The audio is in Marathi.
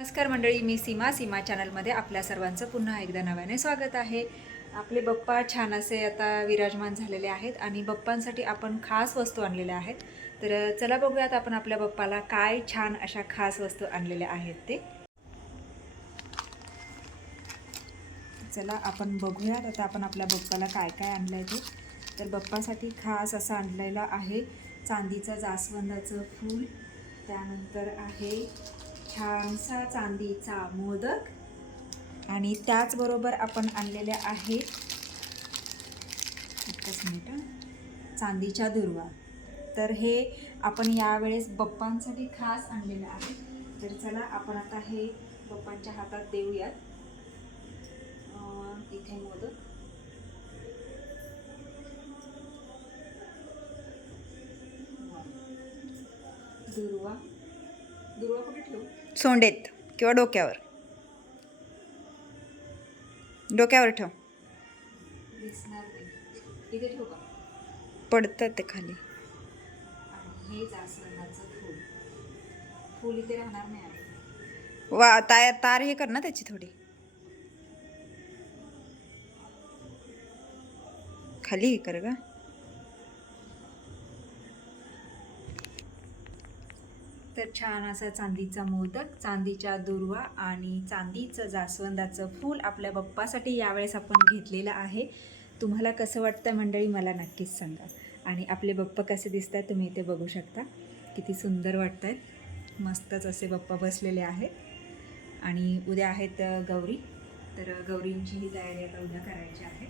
नमस्कार मंडळी मी सीमा. सीमा चॅनलमध्ये आपल्या सर्वांचं पुन्हा एकदा नव्याने स्वागत आहे. आपले बप्पा छान असे आता विराजमान झालेले आहेत आणि बप्पांसाठी आपण खास वस्तू आणलेल्या आहेत. तर चला बघूयात आपण आपल्या बप्पाला काय छान अशा खास वस्तू आणलेल्या आहेत ते. चला आपण बघूयात आता आपण आपल्या बप्पाला काय काय आणलं आहे ते. तर बप्पासाठी खास असं आणलेलं आहे चांदीचं जास्वंदाचं फूल. त्यानंतर आहे छानसा चांदीचा मोदक. आणि त्याचबरोबर आपण आणलेल्या आहेत एकच मिनिट चांदीच्या दुर्वा. तर हे आपण यावेळेस बप्पांसाठी खास आणलेलं आहे तर चला आपण आता हे बप्पांच्या हातात देऊयात. इथे मोदक. दुर्वा. दुर्वा कुठे ठेवू? सोंडेत किंवा डोक्यावर? डोक्यावर ठेव. का? पडतं ते खाली. हे वा तार तार हे कर ना त्याची थोडी. खाली हे कर ग. तर छान असा चांदीचा मोदक चांदीच्या दुर्वा आणि चांदीचं जास्वंदाचं फूल आपल्या बप्पासाठी यावेळेस आपण घेतलेलं आहे. तुम्हाला कसं वाटतं मंडळी मला नक्कीच सांगा. आणि आपले बप्पा कसे दिसत आहेत तुम्ही इथे बघू शकता. किती सुंदर वाटत आहेत मस्तच असे बप्पा बसलेले आहेत. आणि उद्या आहेत गौरी. तर गौरींची ही तयारी आता उद्या करायची आहे.